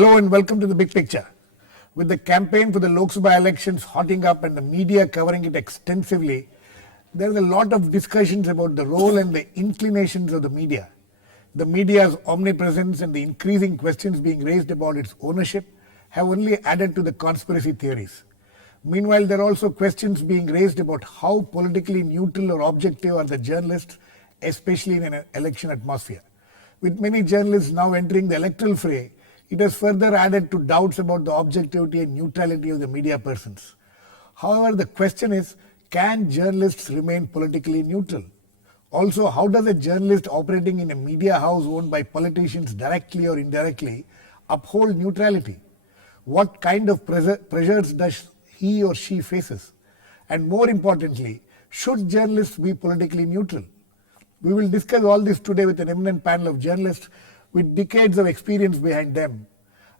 Hello and welcome to The Big Picture. With the campaign for the Lok Sabha elections hotting up and the media covering it extensively, there is a lot of discussions about the role and the inclinations of the media. The media's omnipresence and the increasing questions being raised about its ownership have only added to the conspiracy theories. Meanwhile, there are also questions being raised about how politically neutral or objective are the journalists, especially in an election atmosphere. With many journalists now entering the electoral fray, it has further added to doubts about the objectivity and neutrality of the media persons. However, the question is, can journalists remain politically neutral? Also, how does a journalist operating in a media house owned by politicians directly or indirectly uphold neutrality? What kind of pressures does he or she faces? And more importantly, should journalists be politically neutral? We will discuss all this today with an eminent panel of journalists with decades of experience behind them.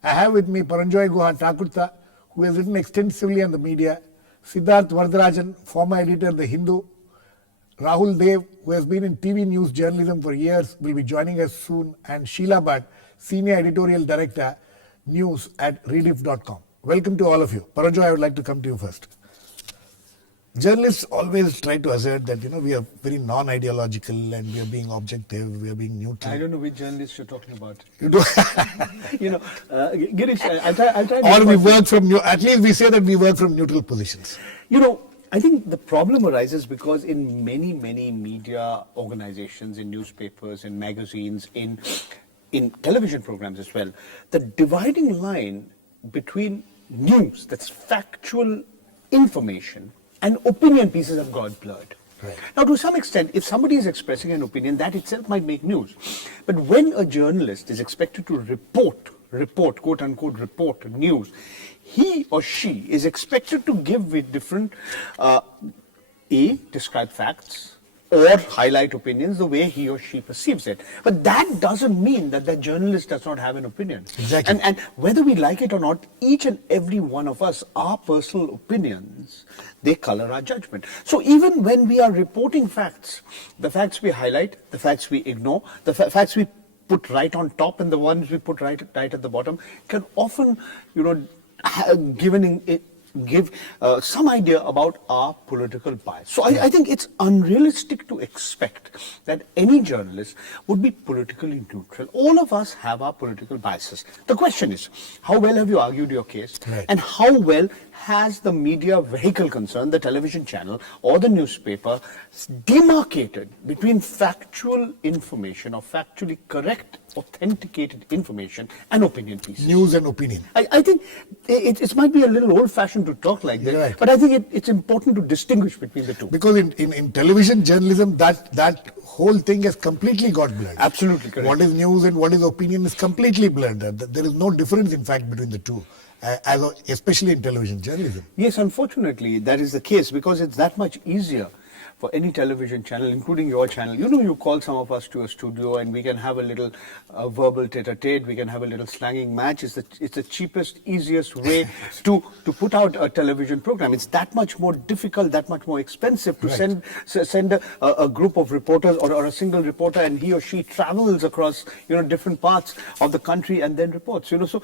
I have with me Paranjoy Guha Thakurta, who has written extensively on the media, Siddharth Varadarajan, former editor of The Hindu, Rahul Dev, who has been in TV news journalism for years, will be joining us soon, and Sheela Bhatt, Senior Editorial Director, News at Rediff.com. Welcome to all of you. Paranjoy, I would like to come to you first. Journalists always try to assert that, we are very non-ideological and we are being objective, we are being neutral. I don't know which journalists you're talking about. You do? Girish, I'll try or we work from, at least we say that we work from neutral positions. I think the problem arises because in many media organizations, in newspapers, in magazines, in television programs as well, the dividing line between news, that's factual information, and opinion pieces have got blurred. Right. Now, to some extent, if somebody is expressing an opinion, that itself might make news. But when a journalist is expected to report, quote unquote, report news, he or she is expected to give with different, describe facts, or highlight opinions the way he or she perceives it. But that doesn't mean that the journalist does not have an opinion. Exactly. And whether we like it or not, each and every one of us, our personal opinions, they color our judgment. So even when we are reporting facts, the facts we highlight, the facts we ignore, the facts we put right on top and the ones we put right at the bottom can often, give some idea about our political bias. So I think it's unrealistic to expect that any journalist would be politically neutral. All of us have our political biases. The question is, how well have you argued your case? Right. And how well has the media vehicle concerned, the television channel or the newspaper, demarcated between factual information or factually correct, authenticated information and opinion pieces? News and opinion. I think it might be a little old-fashioned to talk like that, right. but I think it's important to distinguish between the two. Because in television journalism, that whole thing has completely got blurred. Absolutely correct. What is news and what is opinion is completely blurred. There is no difference, in fact, between the two, especially in television journalism. Yes, unfortunately, that is the case because it's that much easier for any television channel, including your channel. You call some of us to a studio and we can have a little verbal tete-a-tete, we can have a little slanging match. It's the cheapest, easiest way to put out a television program. It's that much more difficult, that much more expensive to send a group of reporters or a single reporter, and he or she travels across different parts of the country and then reports. So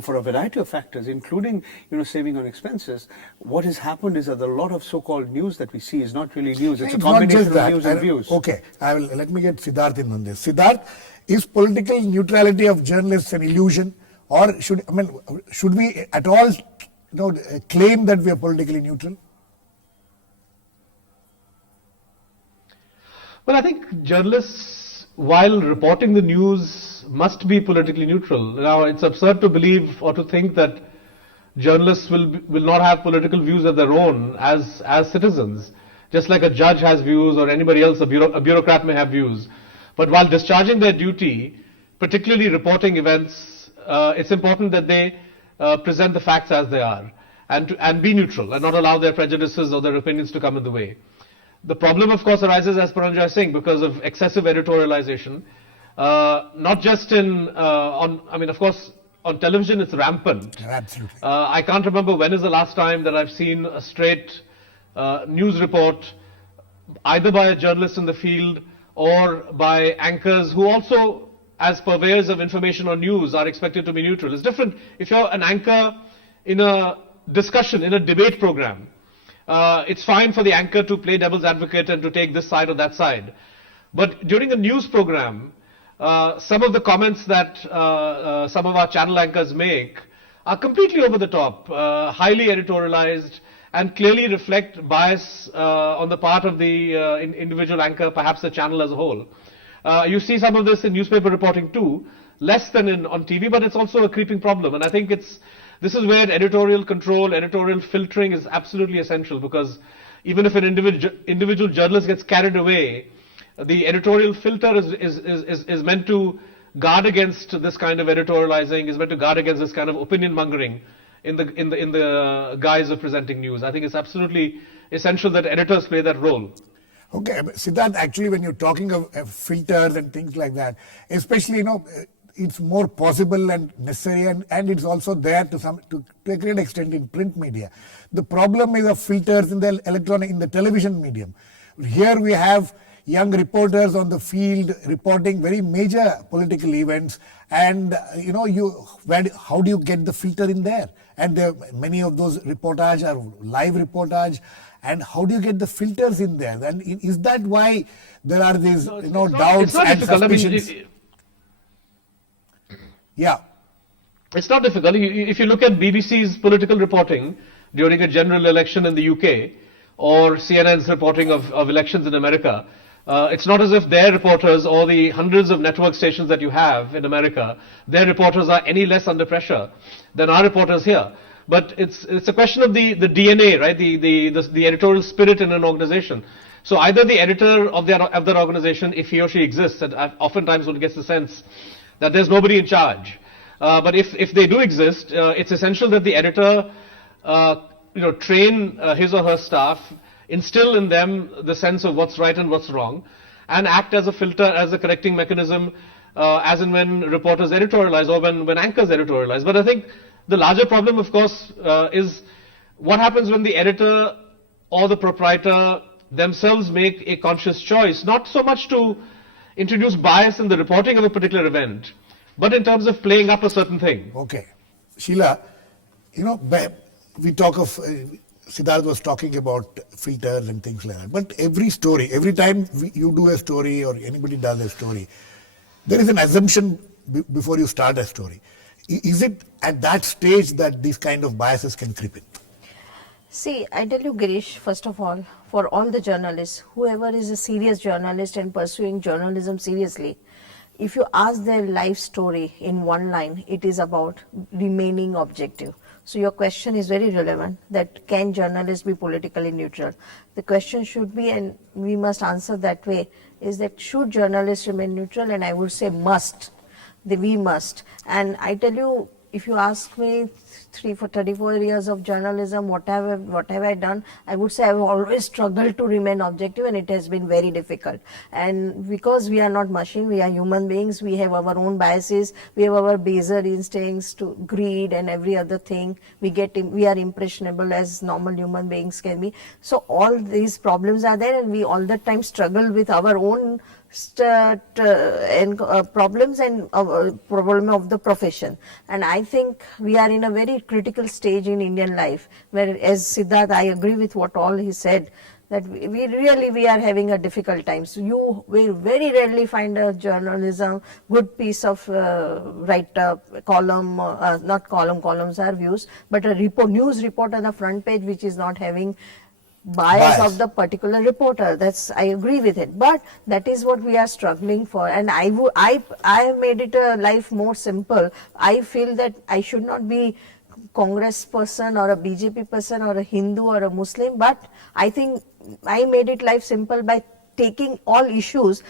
for a variety of factors, including saving on expenses, what has happened is that a lot of so-called news that we see is not really news. It's a combination of news and views. Okay, let me get Siddharth in on this. Siddharth, is political neutrality of journalists an illusion, or should we at all claim that we are politically neutral? Well, I think journalists, while reporting the news, must be politically neutral. Now, it's absurd to believe or to think that journalists will not have political views of their own as citizens. Just like a judge has views or anybody else, a bureaucrat may have views. But while discharging their duty, particularly reporting events, it's important that they present the facts as they are and be neutral and not allow their prejudices or their opinions to come in the way. The problem, of course, arises, as Paranjoy is saying, because of excessive editorialization, not just of course, on television it's rampant. Absolutely. I can't remember when is the last time that I've seen a straight news report either by a journalist in the field or by anchors who also as purveyors of information or news are expected to be neutral. It's different if you're an anchor in a discussion, in a debate program. It's fine for the anchor to play devil's advocate and to take this side or that side. But during a news program, some of the comments that some of our channel anchors make are completely over the top, highly editorialized, and clearly reflect bias on the part of the individual anchor, perhaps the channel as a whole. You see some of this in newspaper reporting too, less than on TV, but it's also a creeping problem. And I think this is where editorial control, editorial filtering is absolutely essential, because even if an individual journalist gets carried away, the editorial filter is meant to guard against this kind of editorializing, is meant to guard against this kind of opinion mongering in the guise of presenting news. I think it's absolutely essential that editors play that role. Okay, Siddharth, actually when you're talking of filters and things like that, especially, it's more possible and necessary, and it's also there to a great extent in print media. The problem is of filters in the television medium. Here we have young reporters on the field reporting very major political events, and how do you get the filter in there? And many of those reportage are live reportage, and how do you get the filters in there? And is that why there are these doubts and suspicions? Yeah. It's not difficult. If you look at BBC's political reporting during a general election in the UK, or CNN's reporting of elections in America, it's not as if their reporters, or the hundreds of network stations that you have in America, their reporters are any less under pressure than our reporters here. But it's a question of the DNA, right? The editorial spirit in an organization. So either the editor of that organization, if he or she exists, and oftentimes one gets the sense that there's nobody in charge. But if they do exist, it's essential that the editor, train his or her staff, instill in them the sense of what's right and what's wrong, and act as a filter, as a correcting mechanism, as and when reporters editorialize or when anchors editorialize. But I think the larger problem, of course, is what happens when the editor or the proprietor themselves make a conscious choice, not so much to introduce bias in the reporting of a particular event, but in terms of playing up a certain thing. Okay. Sheela, we talk of, Siddharth was talking about filters and things like that, but every time you do a story or anybody does a story, there is an assumption before you start a story. Is it at that stage that these kind of biases can creep in? See, I tell you, Girish, first of all, for all the journalists, whoever is a serious journalist and pursuing journalism seriously, if you ask their life story in one line, it is about remaining objective. So your question is very relevant, that can journalists be politically neutral? The question should be, and we must answer that way, is that should journalists remain neutral? And I would say must. We must. And I tell you, if you ask me 34 years of journalism, what have I done? I would say I've always struggled to remain objective, and it has been very difficult. And because we are not machine, we are human beings, we have our own biases, we have our baser instincts to greed and every other thing. We are impressionable as normal human beings can be. So all these problems are there, and we all the time struggle with our own problems and problem of the profession. And I think we are in a very critical stage in Indian life, where, as Siddharth, I agree with what all he said, that we are having a difficult time. So you will very rarely find a journalism, good piece of write-up, column, not columns are views, but a news report on the front page which is not having bias of the particular reporter. I agree with it, but that is what we are struggling for. And I have made it a life more simple. I feel that I should not be Congress person or a BJP person or a Hindu or a Muslim, but I think I made it life simple by taking all issues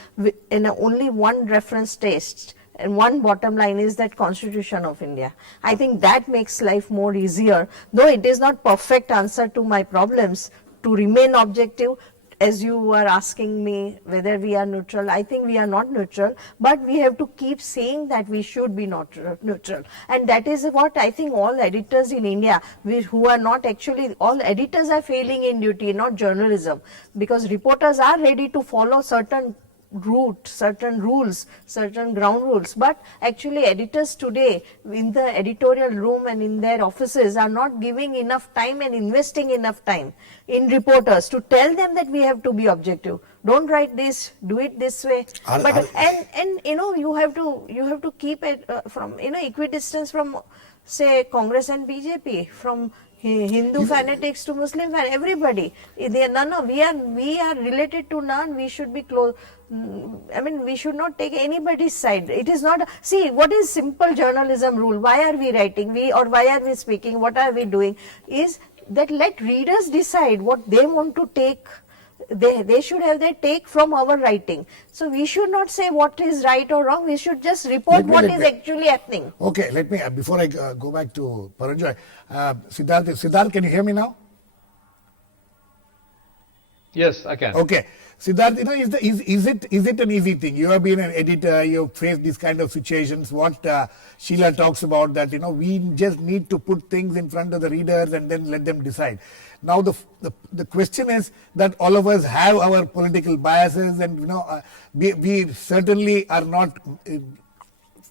in only one reference text. And one bottom line is that Constitution of India. I think that makes life more easier, though it is not perfect answer to my problems. To remain objective, as you were asking me whether we are neutral, I think we are not neutral, but we have to keep saying that we should be not neutral. And that is what I think all editors in India, who are not actually, all editors are failing in duty, not journalism, because reporters are ready to follow certain route, certain rules, certain ground rules. But actually editors today in the editorial room and in their offices are not giving enough time and investing enough time in reporters to tell them that we have to be objective. Don't write this, do it this way. And you know, you have to keep it from, you know, equidistance from, say, Congress and BJP, from Hindu fanatics to Muslim fanatics, everybody. We are related to none. We should be close. I mean, we should not take anybody's side. It is not. See, what is simple journalism rule? Why are we writing? Or why are we speaking? What are we doing? Is that let readers decide what they want to take. They should have their take from our writing. So we should not say what is right or wrong. We should just report what is actually happening. Okay, let me, before I go back to Paranjoy, Siddharth, can you hear me now? Yes, I can. Okay. Siddharth, you know, is it an easy thing? You have been an editor, you faced these kind of situations. What Sheela talks about, that, you know, we just need to put things in front of the readers and then let them decide. Now the question is that all of us have our political biases, and, you know, we certainly are not.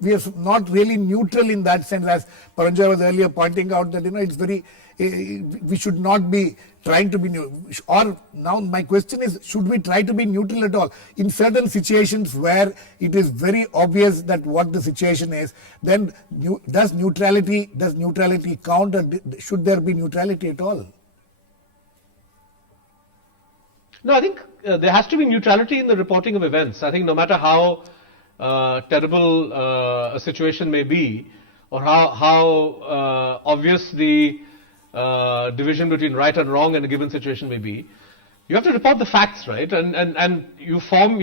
We are not really neutral in that sense, as Paranjoy was earlier pointing out, that, you know, it's very, we should not be trying to be neutral. Or now my question is, should we try to be neutral at all? In certain situations where it is very obvious that what the situation is, then does neutrality count, or should there be neutrality at all? No, I think there has to be neutrality in the reporting of events. I think no matter how terrible a situation may be, or how obvious the division between right and wrong in a given situation may be, you have to report the facts, right? And you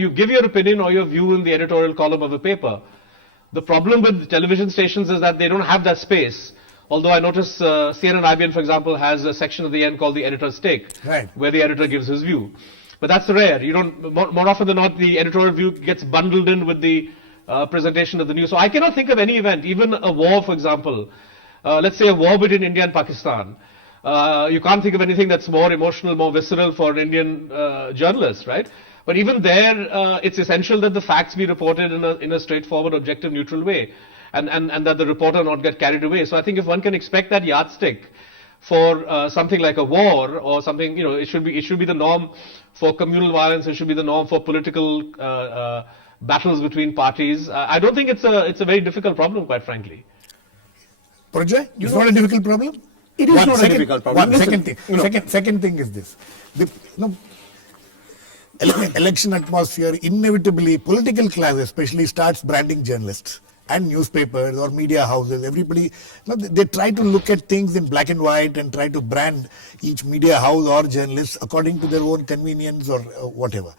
give your opinion or your view in the editorial column of a paper. The problem with television stations is that they don't have that space. Although I notice CNN-IBN, for example, has a section at the end called the editor's take, right, where the editor gives his view. But that's rare. You don't. More often than not, the editorial view gets bundled in with the presentation of the news. So I cannot think of any event, even a war, for example. Let's say a war between India and Pakistan. You can't think of anything that's more emotional, more visceral for an Indian journalist, right? But even there, it's essential that the facts be reported in a straightforward, objective, neutral way. And that the reporter not get carried away. So I think if one can expect that yardstick for something like a war or something, you know, it should be the norm for communal violence. It should be the norm for political battles between parties. I don't think it's a very difficult problem, quite frankly. Paranjoy, it's not a difficult problem. It is not a difficult problem. Second thing is this: election atmosphere, inevitably political class especially starts branding journalists and newspapers or media houses. Everybody, you know, they try to look at things in black and white and try to brand each media house or journalist according to their own convenience or whatever.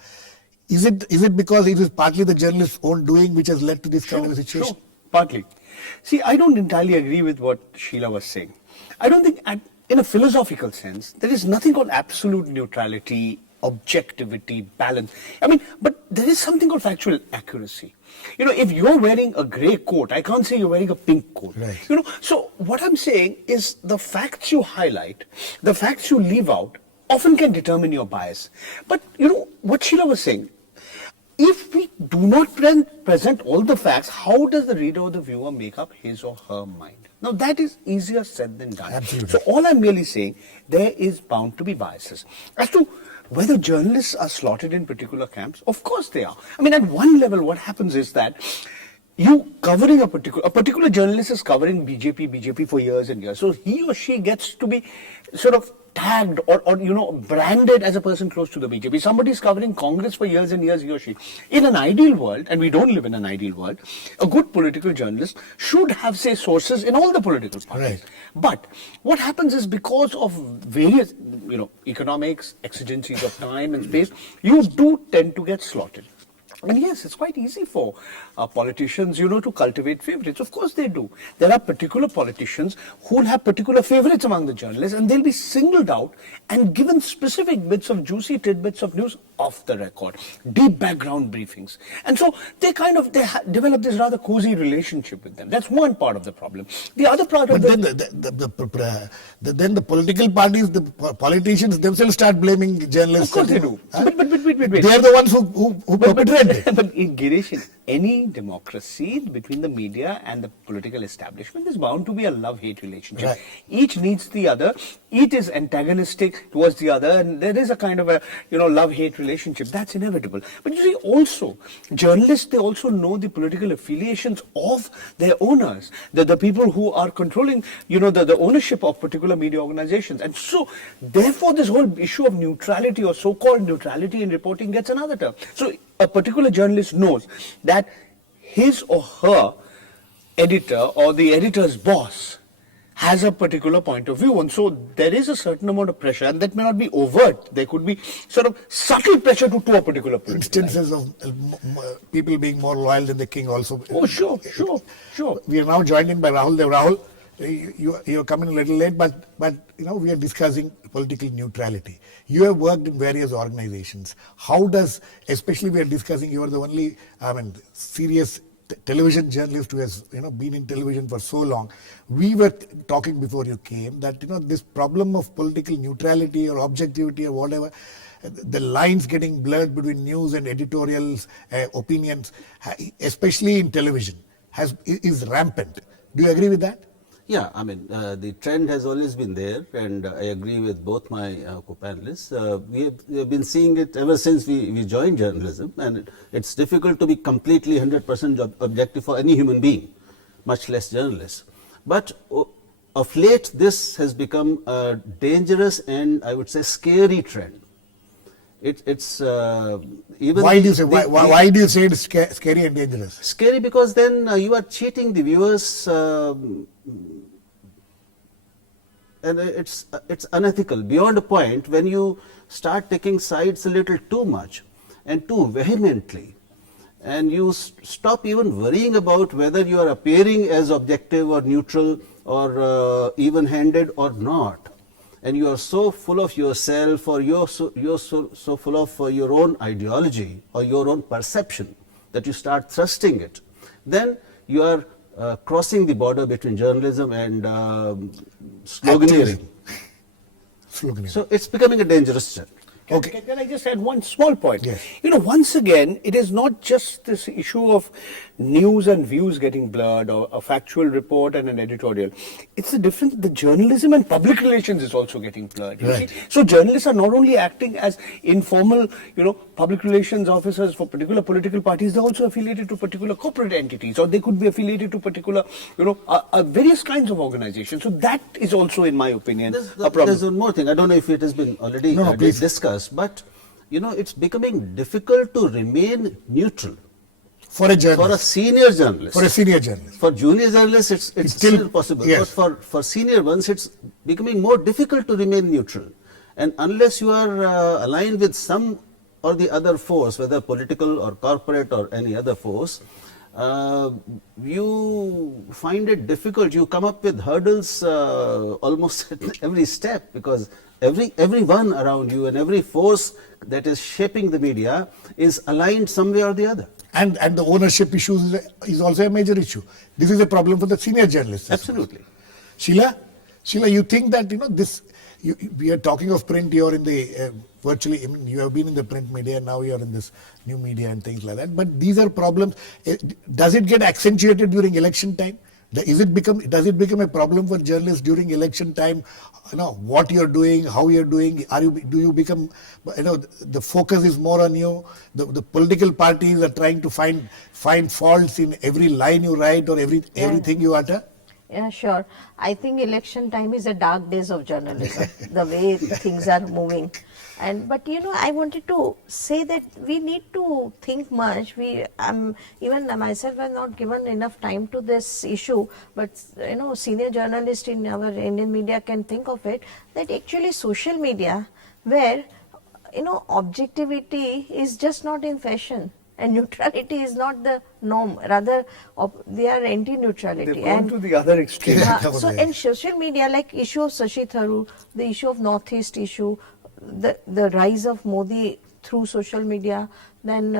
Is it because it is partly the journalist's own doing which has led to this kind of a situation? Sure, partly. See, I don't entirely agree with what Sheela was saying. I don't think, in a philosophical sense, there is nothing called absolute neutrality, objectivity, balance. I mean, but there is something called factual accuracy. You know, if you're wearing a grey coat, I can't say you're wearing a pink coat. Right. You know, so what I'm saying is the facts you highlight, the facts you leave out, often can determine your bias. But, you know, what Sheela was saying, if we do not present all the facts, how does the reader or the viewer make up his or her mind? Now, that is easier said than done. Absolutely. So, all I'm merely saying, there is bound to be biases. As to whether journalists are slotted in particular camps, of course they are. I mean, at one level, what happens is that you covering a particular journalist is covering BJP for years and years. So, he or she gets to be sort of tagged or you know, branded as a person close to the BJP. Somebody is covering Congress for years and years, he or she. In an ideal world, and we don't live in an ideal world, a good political journalist should have, say, sources in all the political parties. Right. But what happens is, because of various, you know, economics, exigencies of time and space, you do tend to get slotted. And yes, it's quite easy for politicians, you know, to cultivate favorites. Of course they do. There are particular politicians who will have particular favorites among the journalists, and they'll be singled out and given specific bits of juicy tidbits of news off the record, deep background briefings. And so they develop this rather cozy relationship with them. That's one part of the problem. The other part of But then the political parties, the politicians themselves start blaming journalists. Of course they do. Huh? But wait. They are the ones who perpetrate it. But in Girish, in any democracy, between the media and the political establishment, there's bound to be a love-hate relationship. Right. Each needs the other. Each is antagonistic towards the other, and there is a kind of a love-hate relationship. That's inevitable. But you see, also journalists, they also know the political affiliations of their owners, the people who are controlling, the ownership of particular media organizations, and so therefore this whole issue of neutrality or so-called neutrality in reporting gets another term. So a particular journalist knows that his or her editor or the editor's boss has a particular point of view, and so there is a certain amount of pressure, and that may not be overt. There could be sort of subtle pressure to a particular political Instances of people being more loyal than the king also. Oh, sure. We are now joined in by Rahul. Rahul, you're coming a little late, but we are discussing political neutrality. You have worked in various organizations. How does, especially we are discussing, you are the only, serious television journalist who has been in television for so long. We were talking before you came that this problem of political neutrality or objectivity or whatever, the lines getting blurred between news and editorials, opinions, especially in television, is rampant. Do you agree with that? Yeah, the trend has always been there, and I agree with both my co-panelists. We have been seeing it ever since we joined journalism, and it's difficult to be completely 100% objective for any human being, much less journalists. But of late, this has become a dangerous and I would say scary trend. It's even. Why do you say it's scary and dangerous? Scary because then you are cheating the viewers. And it's unethical beyond a point when you start taking sides a little too much and too vehemently, and you stop even worrying about whether you are appearing as objective or neutral or even-handed or not, and you are so full of yourself, or you're so full of your own ideology or your own perception that you start thrusting it, then you are crossing the border between journalism and sloganeering. So it's becoming a dangerous trend. Okay. Can I just add one small point? Yes. Once again, it is not just this issue of news and views getting blurred, or a factual report and an editorial. It's the difference. The journalism and public relations is also getting blurred. You Right. see? So journalists are not only acting as informal, public relations officers for particular political parties. They're also affiliated to particular corporate entities, or they could be affiliated to particular, various kinds of organizations. So that is also, in my opinion, a problem. There's one more thing. I don't know if it has been already please. discussed, but it's becoming difficult to remain neutral For a journalist. for a senior journalist. For a senior journalist. For junior journalists, it's still possible. Yes. But for senior ones, it's becoming more difficult to remain neutral. And unless you are aligned with some or the other force, whether political or corporate or any other force, you find it difficult. You come up with hurdles almost at every step, because everyone around you and every force that is shaping the media is aligned some way or the other. And the ownership issue is also a major issue. This is a problem for the senior journalists. Absolutely. Sheela, you think that we are talking of print. You're in the virtually. You have been in the print media. Now you're in this new media and things like that. But these are problems. Does it get accentuated during election time? Does it become a problem for journalists during election time? What you're doing, how you're doing. Do you become? The focus is more on you. The political parties are trying to find faults in every line you write or everything you utter. Yeah, sure. I think election time is the dark days of journalism, the way things are moving. But I wanted to say that we need to think much. Even myself have not given enough time to this issue, but senior journalists in our Indian media can think of it, that actually social media, where objectivity is just not in fashion. And neutrality is not the norm. Rather, they are anti-neutrality. They've gone to the other extreme. So in social media, like issue of Shashi Tharoor, the issue of Northeast issue, the rise of Modi through social media, then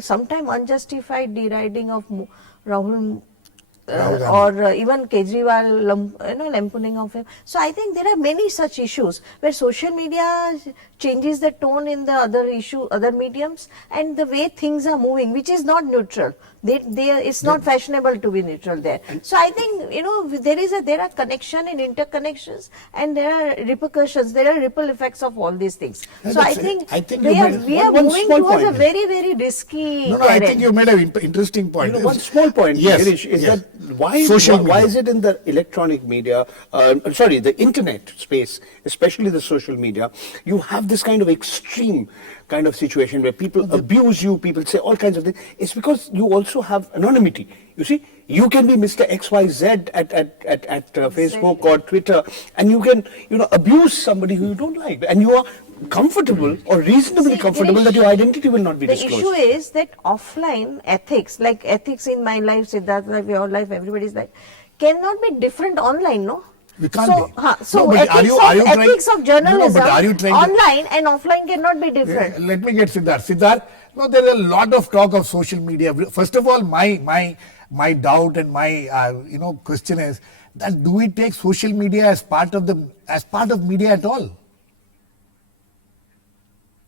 sometime unjustified deriding of Rahul or even Kejriwal, lampooning of him. So I think there are many such issues where social media changes the tone in the other mediums, and the way things are moving, which is not neutral. It's not fashionable to be neutral there. So I think there are connection and interconnections, and there are repercussions. There are ripple effects of all these things. So I think we are one moving small towards a point. very, very risky. No, I think you made an interesting point. One small point, Yes, Girish, is yes. that why Social is it in the electronic media, the internet space, especially the social media, you have this kind of extreme kind of situation where people abuse you, people say all kinds of things. It's because you also have anonymity. You see, you can be Mr. XYZ at Facebook or Twitter, and you can abuse somebody who you don't like, and you are comfortable or reasonably comfortable Girish, that your identity will not be the disclosed. issue is that offline ethics, like ethics in my life, Siddharth's life, your life, everybody's life, cannot be different online, no? We can't so, be. So No, but ethics of journalism, are you trying to- online and offline cannot be different. Let me get Siddharth. Siddharth, there is a lot of talk of social media. First of all, my doubt and my question is that do we take social media as part of media at all?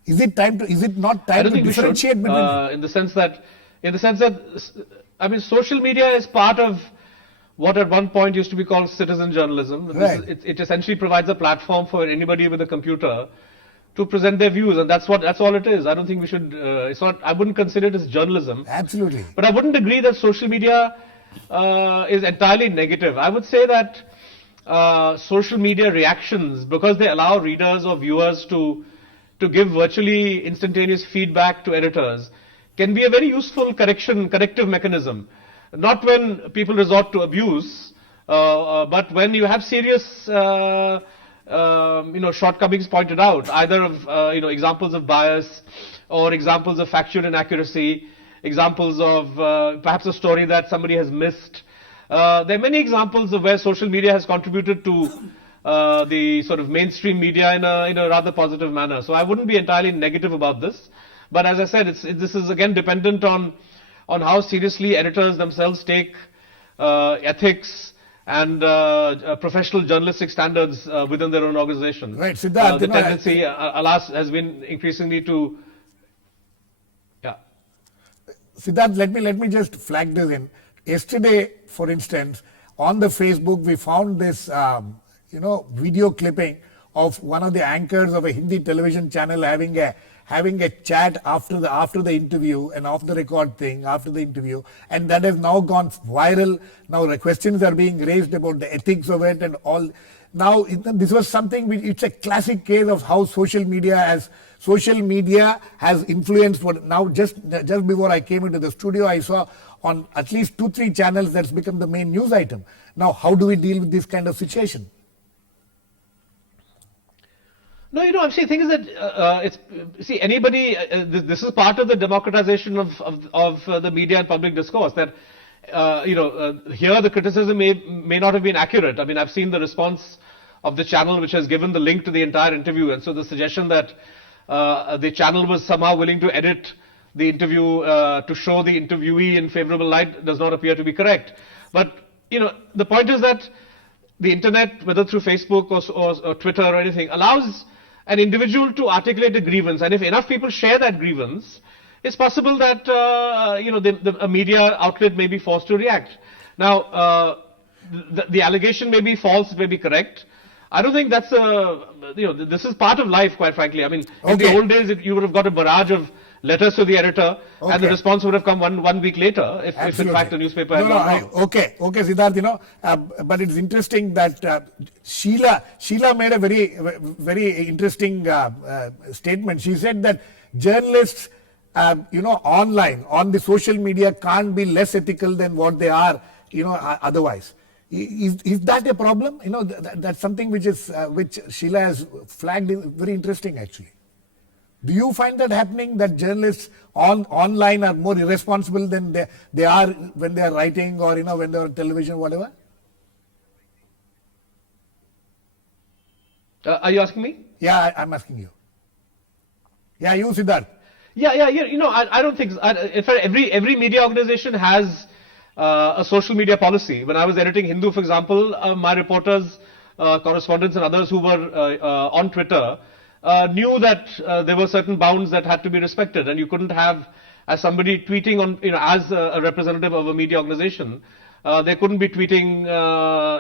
Is it not I time don't to think we should, differentiate between? in the sense that, I mean, social media is part of what at one point used to be called citizen journalism. Right. It essentially provides a platform for anybody with a computer to present their views, and that's all it is. I don't think we should. I wouldn't consider it as journalism. Absolutely. But I wouldn't agree that social media is entirely negative. I would say that social media reactions, because they allow readers or viewers to give virtually instantaneous feedback to editors, can be a very useful corrective mechanism. Not when people resort to abuse, but when you have serious shortcomings pointed out, either of examples of bias or examples of factual inaccuracy, examples of perhaps a story that somebody has missed. There are many examples of where social media has contributed to the sort of mainstream media in a rather positive manner. So I wouldn't be entirely negative about this. But as I said, this is again dependent on how seriously editors themselves take ethics and professional journalistic standards within their own organization. Right, Siddharth, the tendency, alas, has been increasingly to, yeah. Siddharth, let me just flag this in. Yesterday, for instance, on the Facebook, we found this video clipping of one of the anchors of a Hindi television channel having a chat after the interview, and off the record thing after the interview, and that has now gone viral. Now the questions are being raised about the ethics of it and all. Now this was something which, it's a classic case of how social media has influenced what. Now just before I came into the studio, I saw on at least 2-3 channels that's become the main news item. Now how do we deal with this kind of situation? No, I'm saying the thing is that anybody. This is part of the democratization of the media and public discourse. That here the criticism may not have been accurate. I mean, I've seen the response of the channel which has given the link to the entire interview, and so the suggestion that the channel was somehow willing to edit the interview to show the interviewee in favorable light does not appear to be correct. But the point is that the internet, whether through Facebook or Twitter or anything, allows an individual to articulate a grievance, and if enough people share that grievance, it's possible that a media outlet may be forced to react. Now, the allegation may be false, may be correct. I don't think that's this is part of life, quite frankly. I mean, in the old days, you would have got a barrage of letters to the editor, and the response would have come one week later if in fact the newspaper had gone wrong. Okay, Siddharth, but it's interesting that Sheela made a very interesting statement. She said that journalists, online, on the social media can't be less ethical than what they are, otherwise. Is that a problem? That's something which Sheela has flagged. Very interesting, actually. Do you find that happening, that journalists online are more irresponsible than they are when they are writing or when they are on television, whatever? Are you asking me? Yeah, I'm asking you. Yeah, you, Siddharth. Yeah. You know, I don't think. In fact, every media organization has a social media policy. When I was editing Hindu, for example, my reporters, correspondents, and others who were on Twitter knew that there were certain bounds that had to be respected, and you couldn't have, as somebody tweeting on, you know, as a representative of a media organization, they couldn't be tweeting,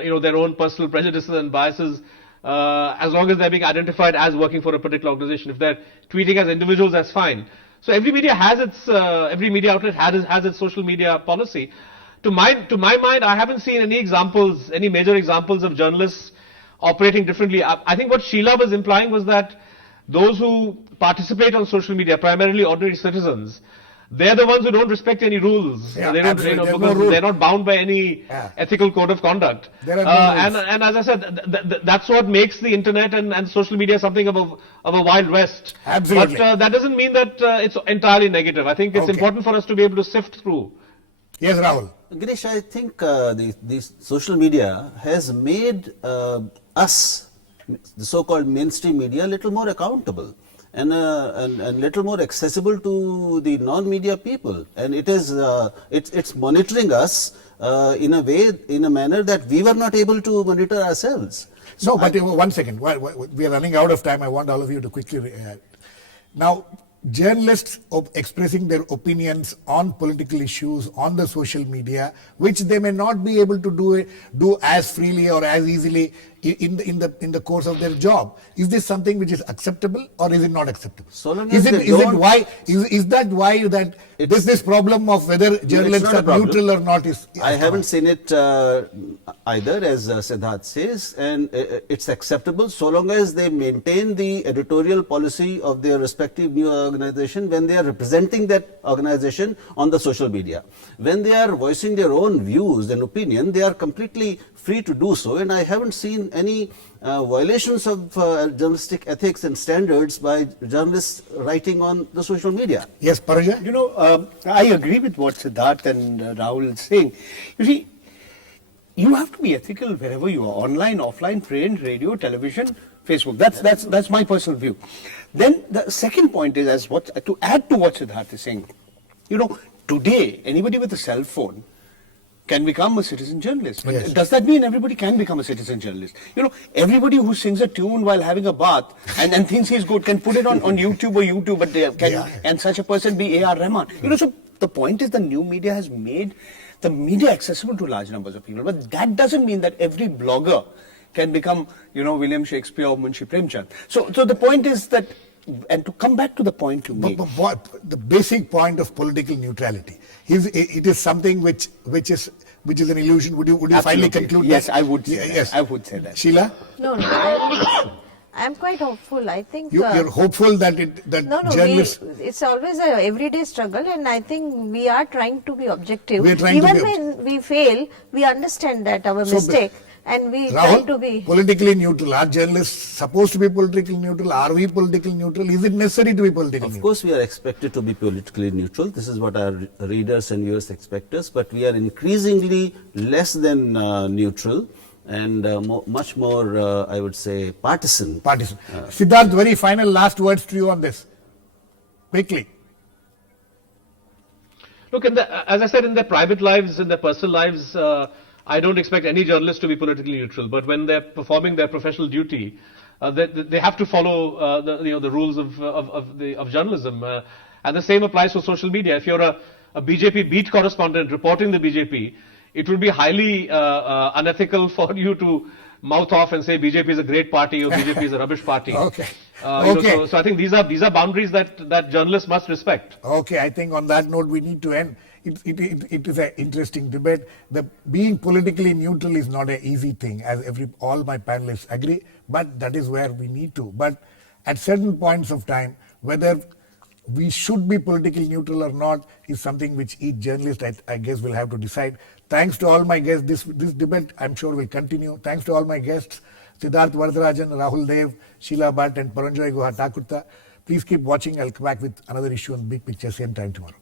you know, their own personal prejudices and biases. As long as they're being identified as working for a particular organization. If they're tweeting as individuals, that's fine. So every media has its, every media outlet has its social media policy. To my mind, I haven't seen any examples, any major examples of journalists operating differently. I think what Sheela was implying was that those who participate on social media, primarily ordinary citizens, they're the ones who don't respect any rules. Yeah, they don't, you know, because they're not bound by any ethical code of conduct. There are no rules. And as I said, that's what makes the internet and social media something of a wild west. Absolutely. But that doesn't mean that it's entirely negative. I think it's important for us to be able to sift through. Yes, Rahul. Girish, I think the social media has made us, the so-called mainstream media, a little more accountable and little more accessible to the non-media people. And it is it's monitoring us in a manner that we were not able to monitor ourselves. No, but one second. We are running out of time. I want all of you to quickly. Now, journalists expressing their opinions on political issues on the social media, which they may not be able to do as freely or as easily in the course of their job. Is this something which is acceptable or is it not acceptable? So long is as it why that this problem of whether journalists are neutral or not is? I haven't seen it either, as Siddharth says, and it's acceptable so long as they maintain the editorial policy of their respective news organization when they are representing that organization on the social media. When they are voicing their own views and opinion, they are completely free to do so, and I haven't seen any violations of journalistic ethics and standards by journalists writing on the social media. Yes, Paranjoy? You know, I agree with what Siddharth and Rahul is saying. You see, you have to be ethical wherever you are, online, offline, print, radio, television, Facebook. That's my personal view. Then the second point is, to add to what Siddharth is saying, you know, today anybody with a cell phone can become a citizen journalist. But yes. Does that mean everybody can become a citizen journalist? You know, everybody who sings a tune while having a bath and thinks he's good can put it on YouTube, but can such a person be A.R. Rahman? You know, so the point is the new media has made the media accessible to large numbers of people. But that doesn't mean that every blogger can become, you know, William Shakespeare or Munshi Premchand. So the point is that, and to come back to the point you make. But the basic point of political neutrality it is something which is an illusion. Would you finally conclude? Yes, that? I would say that. Yes. I would say that. Sheela? No, I'm quite hopeful. I think you're hopeful that journalists. It's always a everyday struggle, and I think we are trying to be objective. We are trying Even to be when we fail, we understand that our mistake, and we Rahul, try to be politically neutral. Are journalists supposed to be politically neutral? Are we politically neutral? Is it necessary to be politically neutral? Of course, we are expected to be politically neutral. This is what our readers and viewers expect us, but we are increasingly less than neutral and much more, I would say, partisan. Siddharth, very final last words to you on this. Quickly. Look, as I said, in their private lives, in their personal lives, I don't expect any journalist to be politically neutral. But when they're performing their professional duty, they have to follow the rules of journalism. And the same applies for social media. If you're a BJP beat correspondent reporting the BJP, it would be highly unethical for you to mouth off and say BJP is a great party or BJP is a rubbish party. Okay. So I think these are boundaries that journalists must respect. Okay, I think on that note we need to end. It is an interesting debate. Being politically neutral is not an easy thing, as all my panelists agree, but that is where we need to. But at certain points of time, whether we should be politically neutral or not is something which each journalist, I guess, will have to decide. Thanks to all my guests. This debate, I'm sure, will continue. Thanks to all my guests, Siddharth Varadarajan, Rahul Dev, Sheela Bhatt and Paranjoy Guha Thakurta. Please keep watching. I'll come back with another issue on Big Picture, same time tomorrow.